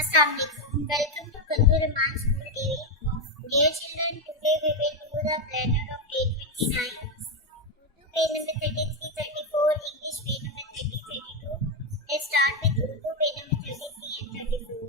Assalamualaikum. Welcome to Kanjuraman School TV. Dear children, today we will do the planet of day 29. Urdu page number 33, 34, English page number 30, 32. Let's start with Urdu page number 33 and 34.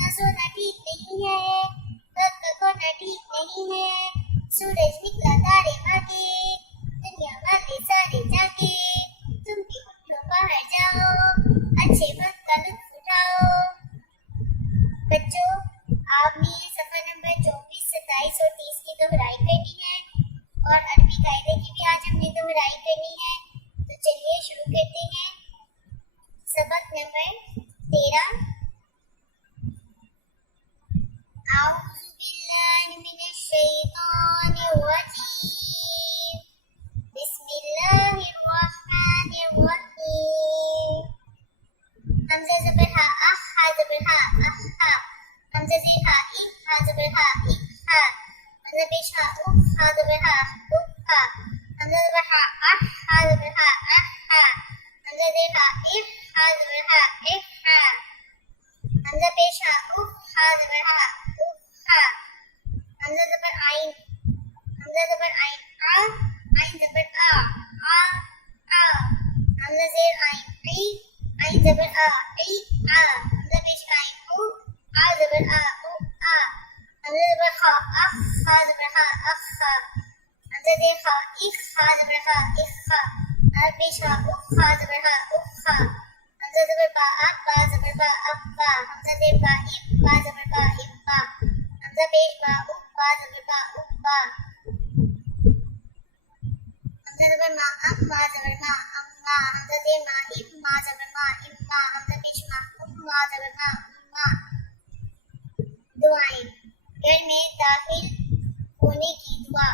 نہ سونا ٹھیک نہیں ہے، رات کا کھونا ٹھیک نہیں ہے، سورج نکلا تارے بھاگے، دنیا والے سارے جاگے، تم بھی اٹھو باہر جاؤ، اچھے وقت کا لطف اٹھاؤ۔ بچوں، آپ نے صفحہ نمبر 24، 27 اور 30 کی دہرائی کرنی ہے اور عربی قاعدے کی بھی آج ہم نے دہرائی کرنی ہے۔ تو چلیے شروع کرتے ہیں۔ سبق نمبر 13۔ اعوذ باللہ من الشیطان الرجیم، بسم اللہ الرحمن الرحیم۔ حمزہ زبر ہا، اخ ہا زبر ہا، اخ ہا، حمزہ زیر ہا، اخ ہا زبر ہا، اخ ہا، حمزہ پیش ہا، اخ ہا زبر ہا، اخ ہا، حمزہ زبر ہا، اخ ہا زبر ہا، اخ ہا، حمزہ زیر ہا، اخ ہا زبر ہا، اخ ہا، حمزہ پیش ہا، اخ ہا زبر ہا، اخ ہا، حمزہ زبر عین، حمزہ زبر عین، آ، عین زبر آ، آ، آ، حمزہ زیر عین، عی، عین زبر آ، عی، آ، حمزہ پیش عین، او، آ زبر آ، او، آ، حمزہ زبر خا، اخ خا زبر ہا، اخ خا، حمزہ زیر خا، اخ خا زبر ہا، اخ خا، حمزہ پیش ہا، اخ خا زبر ہا، اخ خا، حمزہ زبر با، اب با زبر با، اب با، حمزہ زیر با، اب با زبر با، اب با، حمزہ پیش با، اب با زبر با، اب با، حمزہ زبر ما، اب ما زبر ما، اب ما، حمزہ زیر ما، اب ما زبر ما، اب ما، حمزہ پیش ما، اب ما زبر ما، اب ما۔ دعائیں، گھر میں داخل ہونے کی دعا۔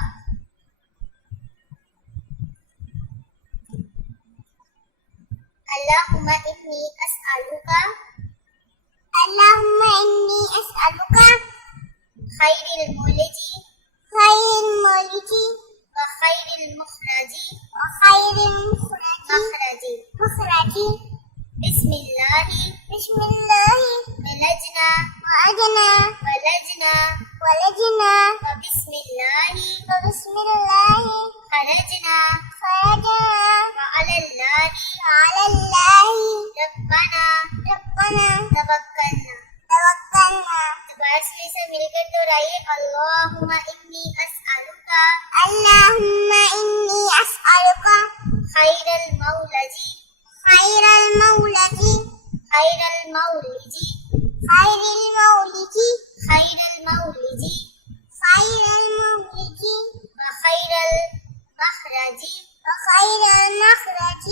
اللہم انی اسألک، اللہم انی اسألک خیر المولج، خیر المولج وخیر المخرج، وخیر المخرج، مخرج، بسم اللہ، بسم اللہ، ولجنا، ولجنا، ولجنا، ولجنا، وبسم اللہ، وبسم اللہ، خرجنا، خرجنا، وعلی اللہ، وعلی اللہ، ربنا، ربنا، توکلنا، توکلنا۔ دوبارہ سے مل کر دہرائیے، اللہم انی اسألک، اللہم انی اسألک خیر المولج، خیر المولج، خیر المولج، خیر المولج، خیر المولج، خیر المولج، وخیر المخرج، وخیر المخرج،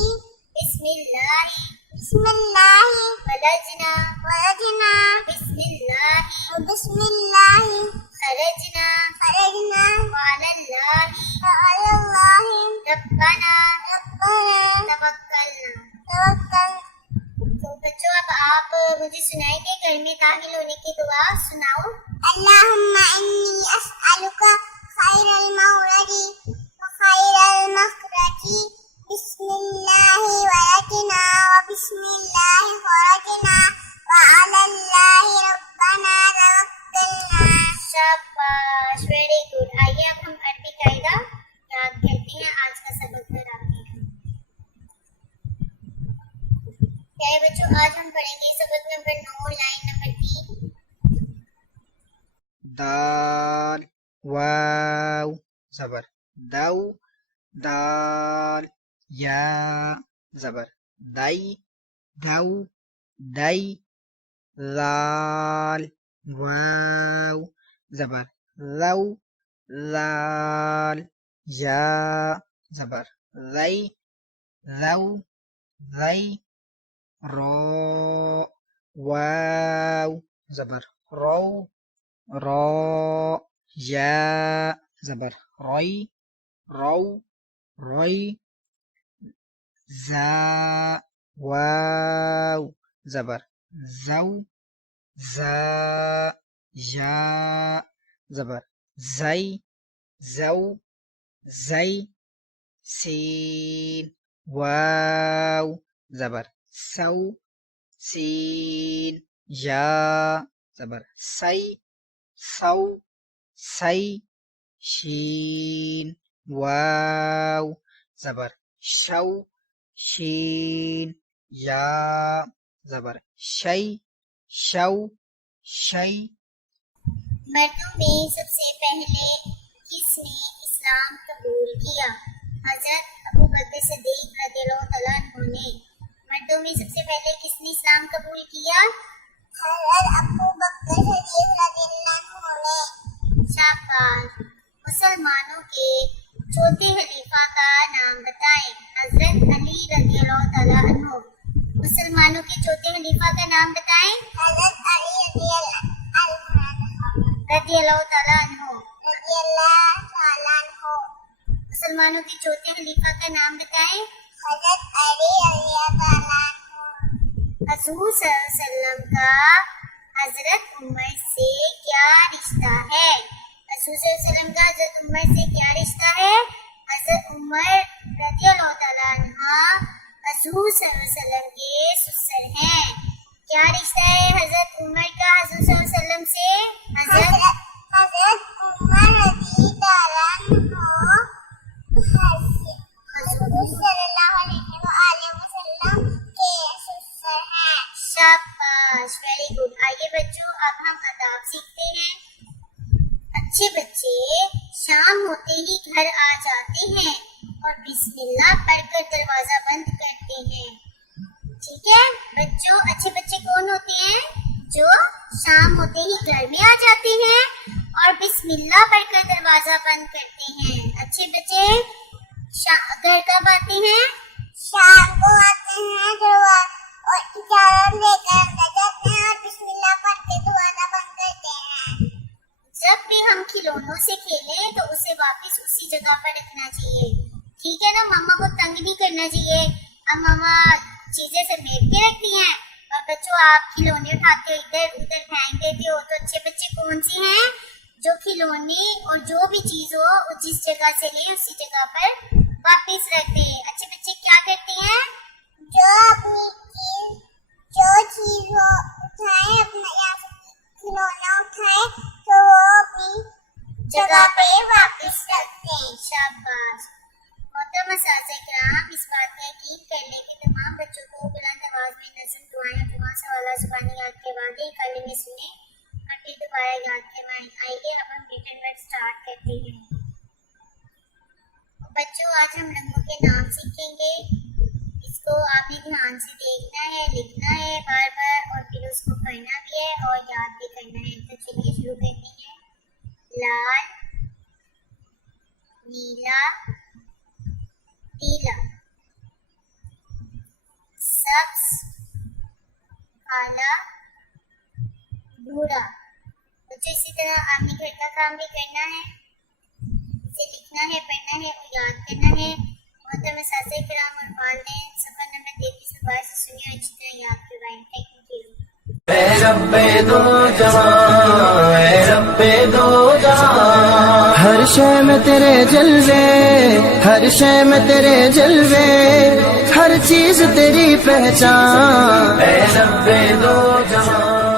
بسم اللہ، بسم اللہ، ولجنا، ولجنا، بسم اللہ، بسم اللہ، خرجنا، خرجنا، وعلی اللہ، وعلی اللہ، ربنا، ربنا، توکلنا، توکلنا۔ تو بچوں اب آپ مجھے سنائیں گے گھر میں داخل ہونے کی دعا سناؤ۔ اللہم انی اسألک خیر المولد وخیر المخرج، بسم اللہ ولجنا، وبسم اللہ خرجنا، وعلی اللہ ربنا توکلنا۔ شاباش، ویری گڈ۔ آئیے اب ہم عربی قاعدہ یاد کرتے ہیں، آج کا سبق دہراتے ہیں۔ کیا ہے بچوں، آج ہم پڑھیں گے سبق نمبر 9، لائن نمبر 3۔ دال، واو زبر دو، دال، یا زبر دائی، دو، دائی، لال، واو زبر لو، لال، یا زبر لی، لو، لی، رو، واو زبر رو، رو، یا زبر روی، رو، روی، زا، واو زبر زو، زا، یا زبر زی، زو، زی، سین، واو زبر سو، سین، یا زبر سی، سو، سی، شین، واو زبر شو، شین، یا زبر شی، شو، شيء مردوں میں سب سے پہلے کس نے اسلام قبول کیا؟ حضرت ابو بکر صدیق رضی اللہ تعالیٰ عنہ نے۔ مردوں میں سب سے پہلے کس نے اسلام قبول کیا؟ حضرت ابو بکر صدیق رضی اللہ عنہ نے۔ شاباش۔ مسلمانوں کے چوتھے خلیفہ کا نام بتائیں۔ حضرت علی رضی اللہ تعالیٰ عنہ۔ مسلمانوں کے چوتھے خلیفہ کا نام بتائیں۔ حضرت علی رضی اللہ تعالیٰ عنہ۔ مسلمانوں کے چوتھے خلیفہ کا نام بتائیں۔ حضرت علی رضی اللہ عنہ۔ حضور صلی اللہ علیہ وسلم کا حضرت عمر سے کیا رشتہ ہے؟ حضور صلی اللہ علیہ وسلم کا حضرت عمر سے کیا رشتہ ہے؟ حضرت عمر رضی اللہ تعالیٰ عنہ حضور صلی اللہ علیہ وسلم کے سسر ہیں۔ کیا رشتہ ہے حضرت عمر کا حضور صلی اللہ علیہ وسلم سے؟ حضرت عمر رضی اللہ عنہ حضور صلی اللہ علیہ وسلم کے سسر ہیں۔ شاباش، ویری گڈ۔ آئیے بچوں، اب ہم آداب سیکھتے ہیں۔ اچھے بچے شام ہوتے ہی گھر آ جاتے ہیں اور بسم اللہ پڑھ کر دروازہ بند کرتے ہیں۔ ٹھیک ہے بچوں، اچھے بچے کون ہوتے ہیں؟ جو شام ہوتے ہی گھر میں آ جاتے ہیں اور بسم اللہ پڑھ کر دروازہ بند کرتے ہیں۔ اچھے بچے گھر کب آتے ہیں؟ شام کو آتے ہیں اور اجازت لے کر اندر جاتے ہیں اور بسم اللہ پڑھ کے دروازہ بند کرتے ہیں۔ جب بھی ہم کھلونوں سے کھیلیں تو اسے واپس اسی جگہ پر رکھنا چاہیے۔ ٹھیک ہے نا، ماما کو تنگ نہیں کرنا چاہیے۔ اب ماما چیزیں سمیٹ کے رکھتی ہیں اور بچوں آپ کھلونے اٹھاتے ہو ادھر ادھر پھینک دیتے ہو۔ تو اچھے بچے کون سے ہیں؟ جو کھلونے اور جو بھی چیز ہو جس جگہ سے لیں اسی جگہ پر واپس رکھ دیں۔ اچھے بچے کیا کرتے ہیں؟ جو چیز ہو اٹھائیں، اپنا کھلونا اٹھائیں تو وہ اپنی جگہ پہ واپس رکھتے ہیں۔ شاباش۔ محترم اساتذہ کرام، اس بات کا یقین کر لیں کہ تمام بچوں کو بلند آواز میں نظم، دعائیں اور دعا سوالات زبانی یاد کرواتے کالے میں سنیں اور پھر دوبارہ یاد کروائیں۔ آئیے اب ہم ریٹن ورک اسٹارٹ کرتے ہیں۔ بچوں آج ہم رنگوں کے نام سیکھیں گے۔ اس کو آپ نے دھیان سے دیکھنا ہے، لکھنا ہے بار بار اور پھر اس کو پڑھنا بھی ہے اور یاد بھی کرنا ہے۔ تو چلیے شروع کرتے ہیں۔ لال، نیلا، پیلا، سبز، کالا، بھورا۔ بچوں اسی طرح آپ نے گھر کا کام بھی کرنا ہے، اسے لکھنا ہے، پڑھنا ہے اور یاد کرنا ہے۔ محترم اساتذہ کرام اور والدین صفحہ نمبر 33 دوبارہ سے سنیے اور اچھی طرح یاد کروائیں۔ Thank you. اے رب دو جہاں، اے رب دو جہاں، ہر شے میں تیرے جلوے، ہر شے میں تیرے جلوے، ہر چیز تیری پہچان، اے رب دو جہاں۔